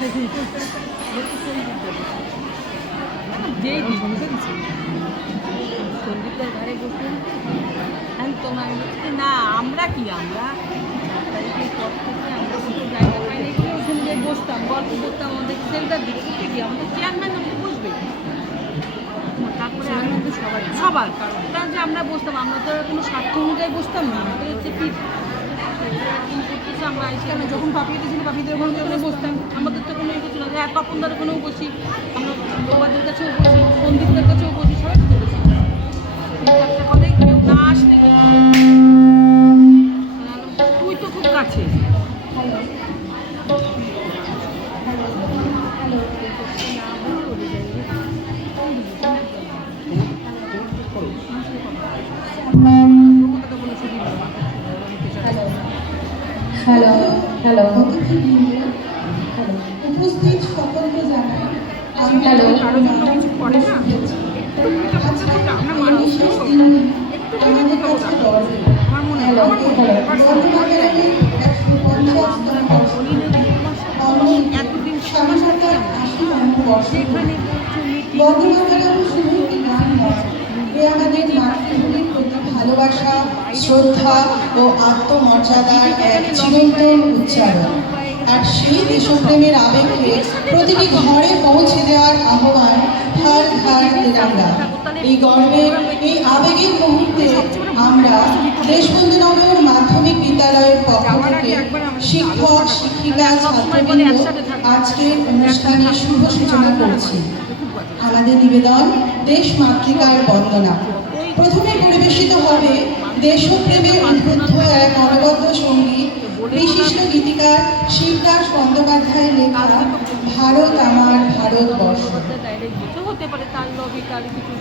যেই সন্দীপের ঘরে বসুন আমি তোমার বলছি না আমরা কি আমরা তারিখের পর থেকে আমরা কোনো জায়গা পাইনি ওখানে যাই বসতাম গল্প করতাম আমাদের সেন্টার দিকে উঠে গিয়ে আমাদের চেয়ারম্যান বসবে তারপরে তো সবার কারণ যে আমরা বসতাম আমরা তো কোনো স্বার্থ অনুযায়ী বসতাম না হচ্ছে কি আমরা এখানে যখন পাপিয়ে ছিল পাপিদের ওখানে বসতাম আমাদের তো কোনো কিছু না হ্যাঁ পাপনদার ওখানেও বসি আমরা বাবাদের কাছেও বসি সন্দীপদের কাছেও বসি সবাই বসি একটা কথাই কেউ না আসলে তুই তো খুব কাছে হ্যালো হ্যালো উপস্থিত সকলকে জানাই হ্যালো আমাদের কাছে মাতৃভূমির প্রতি ভালোবাসা শ্রদ্ধা ও আত্মমর্যাদার এক চিরন্তন উচ্চারণ আর সেই দেশপ্রেমের আবেগকে প্রতিটি ঘরে পৌঁছে দেওয়ার আহ্বান হার ঘর তিরঙ্গা। এই গর্বের এই আবেগের মুহূর্তে আমরা দেশবন্ধুনগর মাধ্যমিক বিদ্যালয়ের পক্ষ থেকে শিক্ষক শিক্ষিকা ছাত্রবৃন্দ আজকের অনুষ্ঠানের শুভ সূচনা করছি। আমাদের নিবেদন দেশ মাতৃকার বন্দনা। প্রথমে পরিবেশিত হবে দেশপ্রেমে উদ্বুদ্ধ এক অনবদ্য সঙ্গীত বিশিষ্ট গীতিকার শিবদাস বন্দ্যোপাধ্যায়ের লেখা ভারত আমার ভারতবর্ষ। হতে পারে তার লবি তার কিছু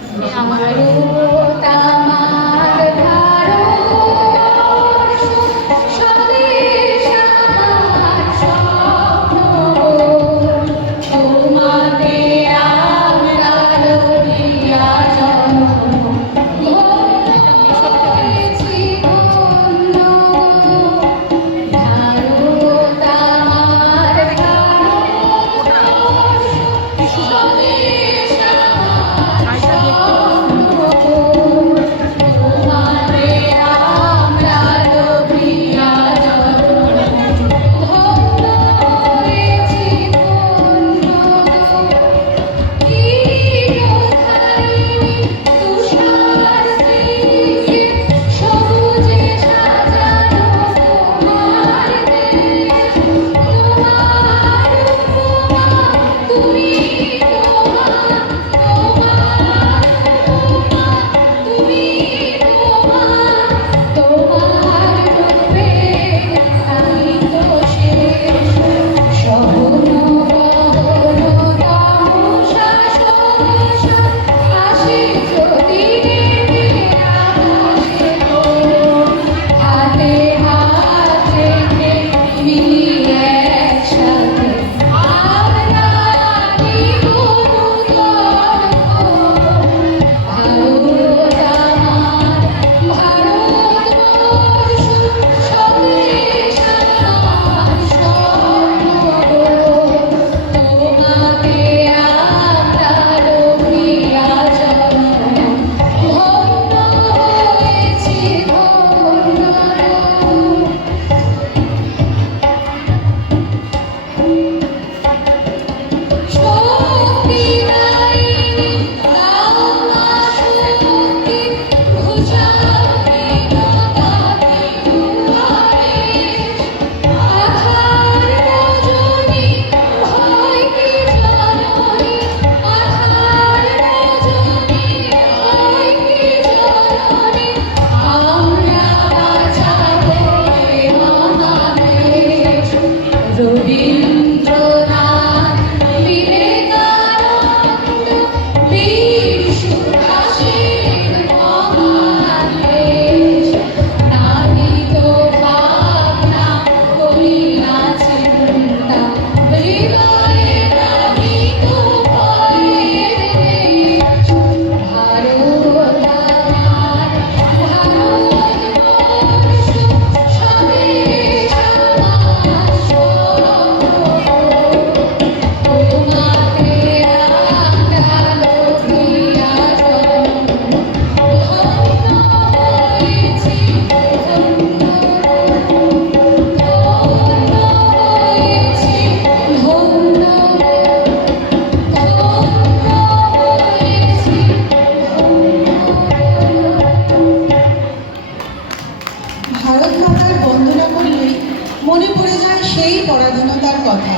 স্বাধীনতার কথা।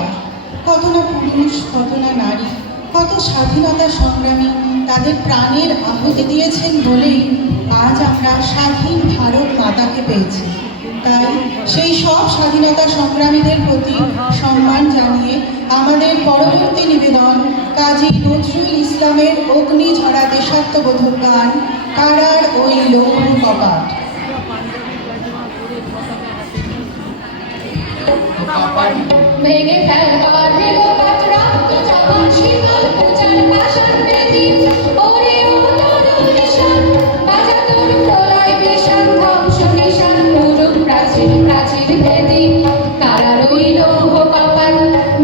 কত না পুরুষ, কত না নারী, কত স্বাধীনতা সংগ্রামী তাদের প্রাণের আহুতি দিয়েছেন বলেই আজ আমরা স্বাধীন ভারত মাতাকে পেয়েছি। তাই সেই সব স্বাধীনতা সংগ্রামীদের প্রতি সম্মান জানিয়ে আমাদের পরবর্তী নিবেদন কাজী নজরুল ইসলামের অগ্নিঝরা দেশাত্মবোধক গান কারার ওই লৌহ কপাট। ভেঙে ফেলবার হলো পাত্রা তো জবান শীতল পূজার পাশার বেদি ওরে ও তরুণ নিশান বাজা তোর প্রলয় বিষান ধ্বংস নিশান পুরুষ প্রাচীর প্রাচীর ভেদি কারা রইল কপাল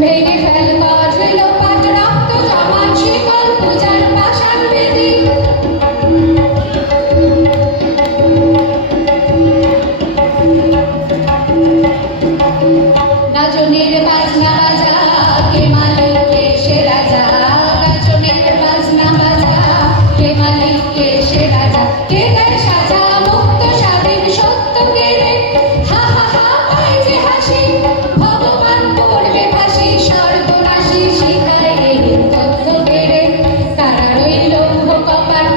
ভেঙে ফেলবার হলো পাত্রা তো জবান শীতল পূজার পাশার বেদি গাজনের বাজনা বাজা কে মালিক কে সে রাজা গাজনের বাজনা বাজা কে মালিক কে সে রাজা কে দেয় সাজা মুক্ত স্বাধীন সত্য কেড়ে হা হা হা পাই যে হাসি ভগবান পড়বে ফাঁসি সর্বনাশী শিখায় এই তথ্য কেড়ে কারা রইল কপাট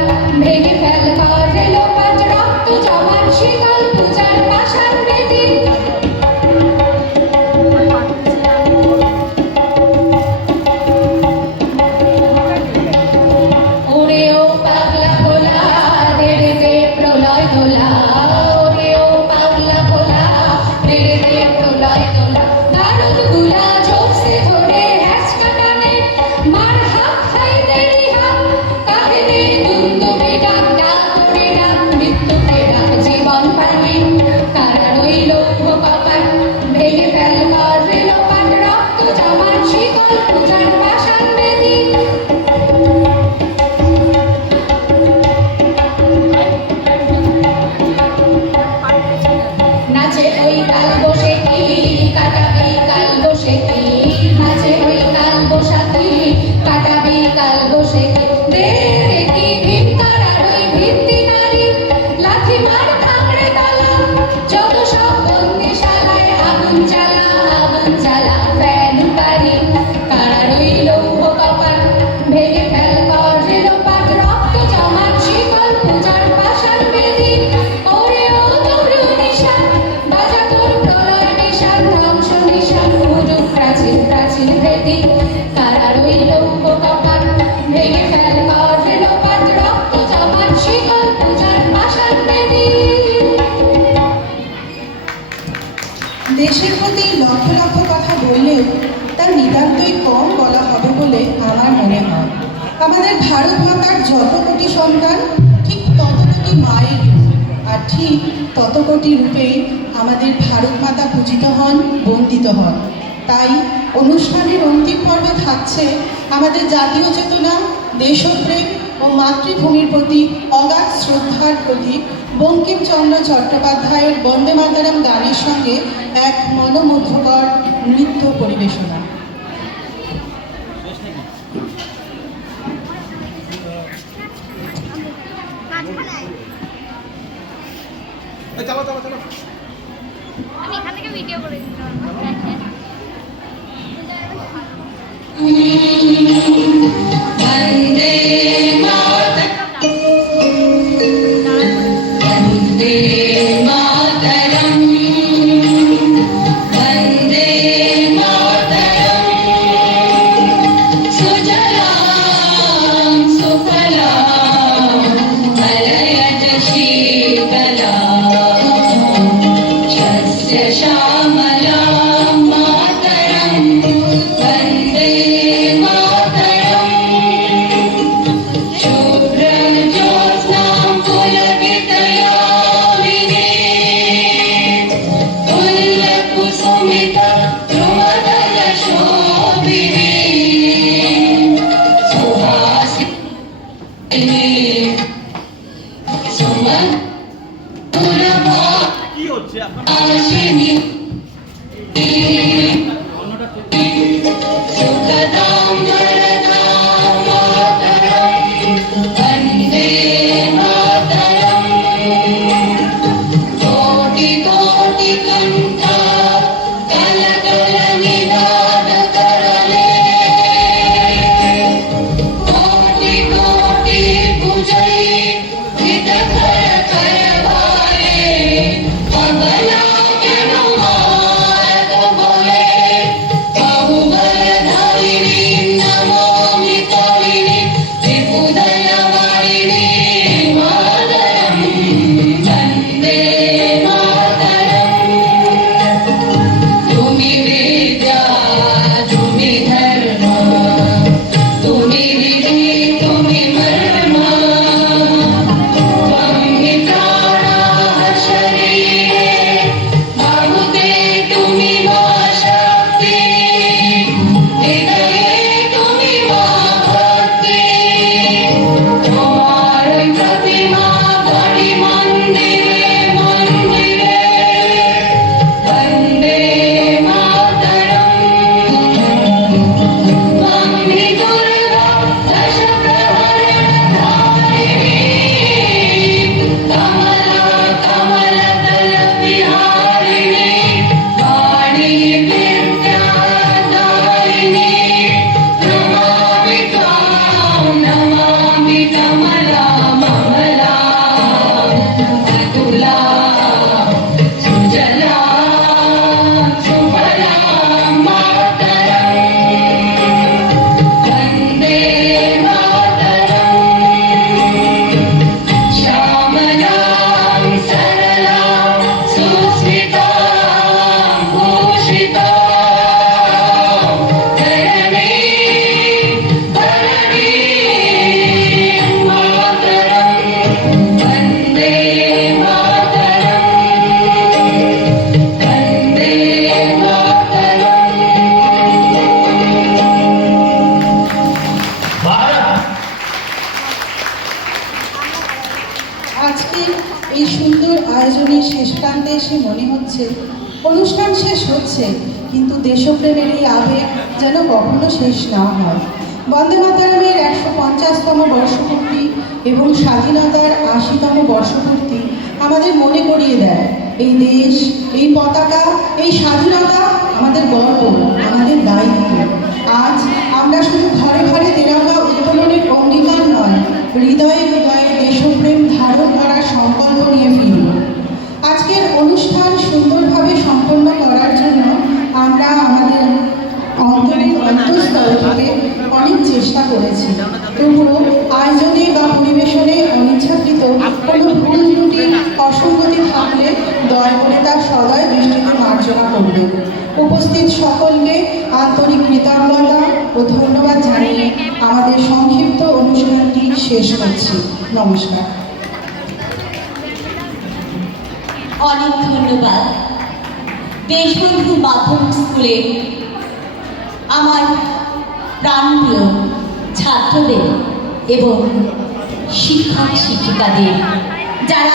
ভেঙে ফেলবার রেলো পাট রক্ত জমান শীতল পূজার পাশার বেদি ওরে ও পাগলা গোলা রেড়ে দে প্রলয় দোলা ওরে ও পাগলা গোলা রেড়ে দে প্রলয় দোলা দারুদ গুলা জোরসে ধরে হ্যাচকা টানে মার হাত খাই দেরি হাত কাঁধে দে দুন্দুবে ডাক ডাক করে ডাক মৃত্যুকে ডাক জীবন পানে কারা রইল কপাট ভেঙে ফেলবার রেল পাট রক্ত জমান শীতল পূজার পাশান বেদি নাচে ওই কাল বসে কি কাটাবি কাল বসে কি নাচে ওই কাল বসাকি কাটাবি কাল বসে কি দে দেখি ভীম তারার ওই ভিত্তি নারী লাথি মার থামড়ে তালা যত সব বন্দিশালায় আগুন জ্বালা ফ্যানুকারি কারা রইল কপাট ভেঙে ফেলবার রেলো পাট রক্ত জমান শীতল পূজার পাশার বেদি ওরে ও তরুণ নিশান বাজা তোর প্রলয় নিশান ধ্বংস নিশান পুরুষ প্রাচীন প্রাচীন ভেদি কারা রইল কপাট ভেঙে ফেলবার রেলো পাট রক্ত জমান শীতল পূজার পাশার বেদি দেশের প্রতি লক্ষ লক্ষ কথা বললেও তার নিতান্তই কম বলা হবে বলে আমার মনে হয়। আমাদের ভারত মাতার যত কোটি সন্তান ঠিক তত কোটি মায়ের রূপ, আর ঠিক তত কোটি রূপেই আমাদের ভারত মাতা পূজিত হন, বন্দিত হন। তাই অনুষ্ঠানের অন্তিম পর্বে থাকছে আমাদের জাতীয় চেতনা, দেশপ্রেম ও মাতৃভূমির প্রতি অগাধ শ্রদ্ধার প্রতীক বঙ্কিমচন্দ্র চট্টোপাধ্যায়ের বন্দে মাতরম গানের সঙ্গে এক মনোমুগ্ধকর নৃত্য পরিবেশনা। আমি এখান থেকে ভিডিও করে দিতে পারবো। বন্দে মাতরম বন্দে মাতরম বন্দে মাতরম সুজলাম সুফলাম মলয়জ শীতলাম শস্য শ্যামলাম মাতরম বন্দে মাতরম দেশপ্রেমের এই আবেগ যেন কখনো শেষ না হয়। বন্দে মাতরমের 150তম বর্ষপূর্তি এবং স্বাধীনতার 80তম বর্ষপূর্তি আমাদের মনে করিয়ে দেয় এই দেশ, এই পতাকা, এই স্বাধীনতা আমাদের গর্ব, আমাদের দায়িত্ব। আজ আমরা শুধু ঘরে ঘরে তেরঙ্গা উত্তোলনের অঙ্গীকার নয়, হৃদয়ে হৃদয়ে দেশপ্রেম ধারণ করার সংকল্প নিয়ে ফিরব। আজকের অনুষ্ঠান সুন্দরভাবে সম্পন্ন করার জন্য আমরা আমাদের অন্তরের অন্তঃস্থল থেকে অনেক চেষ্টা করেছি। তবুও আয়োজনে বা পরিবেশনে অনিচ্ছাকৃত কোনো ভুল ত্রুটি অসঙ্গতি থাকলে দয়া করে তার সদয় দৃষ্টিতে মার্জনা করবে। উপস্থিত সকলকে আন্তরিক কৃতজ্ঞতা ও ধন্যবাদ জানিয়ে আমাদের সংক্ষিপ্ত অনুষ্ঠানটি শেষ করছি। নমস্কার। অনেক ধন্যবাদ দেশবন্ধু মাধ্যমিক স্কুলে আমার প্রাণপ্রিয় ছাত্রদের এবং শিক্ষক শিক্ষিকাদের যারা